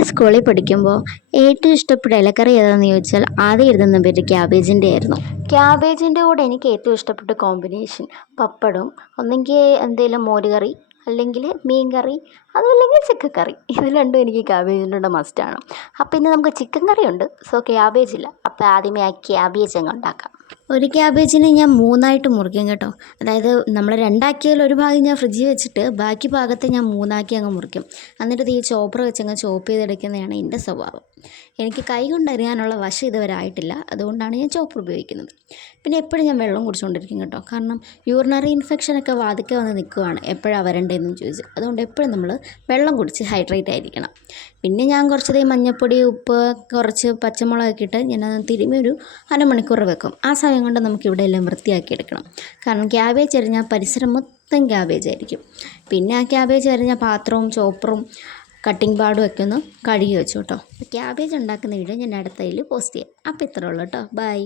പണ്ട് സ്കൂളിൽ പഠിക്കുമ്പോൾ ഏറ്റവും ഇഷ്ടപ്പെട്ട ഇലക്കറി ഏതാണെന്ന് ചോദിച്ചാൽ ആദ്യം എഴുതുന്ന പേര് ക്യാബേജിൻ്റെ ആയിരുന്നു. ക്യാബേജിൻ്റെ കൂടെ എനിക്ക് ഏറ്റവും ഇഷ്ടപ്പെട്ട കോമ്പിനേഷൻ പപ്പടവും, ഒന്നെങ്കിൽ എന്തെങ്കിലും മോരുകറി, അല്ലെങ്കിൽ മീൻ കറി, അതുമല്ലെങ്കിൽ ചിക്കൻ കറി. ഇത് രണ്ടും എനിക്ക് ക്യാബേജിൻ്റെ കൂടെ മസ്റ്റാണ്. അപ്പോൾ ഇന്ന് നമുക്ക് ചിക്കൻ കറി ഉണ്ട്, സോ ക്യാബേജ് ഇല്ല. അപ്പോൾ ആദ്യമേ ആ ക്യാബേജ് അങ്ങ് ഉണ്ടാക്കാം. ഒരു ക്യാബേജിനെ ഞാൻ മൂന്നായിട്ട് മുറിക്കും കേട്ടോ. അതായത് നമ്മൾ രണ്ടാക്കിയാൽ ഒരു ഭാഗം ഞാൻ ഫ്രിഡ്ജിൽ വെച്ചിട്ട് ബാക്കി ഭാഗത്തെ ഞാൻ മൂന്നാക്കി അങ്ങ് മുറിക്കും. എന്നിട്ട് ഈ ചോപ്പർ വെച്ച് അങ്ങ് ചോപ്പ് ചെയ്തെടുക്കുന്നതാണ് എൻ്റെ സ്വഭാവം. എനിക്ക് കൈ കൊണ്ടരിയാനുള്ള വശം ഇതുവരെ ആയിട്ടില്ല, അതുകൊണ്ടാണ് ഞാൻ ചോപ്പർ ഉപയോഗിക്കുന്നത്. പിന്നെ എപ്പോഴും ഞാൻ വെള്ളം കുടിച്ചുകൊണ്ടിരിക്കും കേട്ടോ. കാരണം യൂറിനറി ഇൻഫെക്ഷനൊക്കെ വാതിക്കെ വന്ന് നിൽക്കുകയാണ്, എപ്പോഴാണ് വരേണ്ടതെന്ന് ചോദിച്ചു. അതുകൊണ്ട് എപ്പോഴും നമ്മൾ വെള്ളം കുടിച്ച് ഹൈഡ്രേറ്റ് ആയിരിക്കണം. പിന്നെ ഞാൻ കുറച്ച് മഞ്ഞൾപ്പൊടി, ഉപ്പ്, കുറച്ച് പച്ചമുളകൊക്കെ ഇട്ട് ഞാൻ തിരുമ്മി ഒരു അരമണിക്കൂർ വെക്കും. ആ സമയം കൊണ്ട് നമുക്ക് ഇവിടെ എല്ലാം വൃത്തിയാക്കി എടുക്കണം. കാരണം ക്യാബേജ് അരിഞ്ഞാൽ പരിസരം മൊത്തം ക്യാബേജ് ആയിരിക്കും. പിന്നെ ആ ക്യാബേജ് അരിഞ്ഞ പാത്രവും ചോപ്പറും കട്ടിംഗ് പാഡും ഒക്കെ ഒന്ന് കഴുകി വെച്ചു കേട്ടോ. ക്യാബേജ് ഉണ്ടാക്കുന്ന വീഡിയോ ഞാൻ അടുത്തതിൽ പോസ്റ്റ് ചെയ്യാം. അപ്പോൾ ഇത്രേ ഉള്ളൂ കേട്ടോ. ബൈ.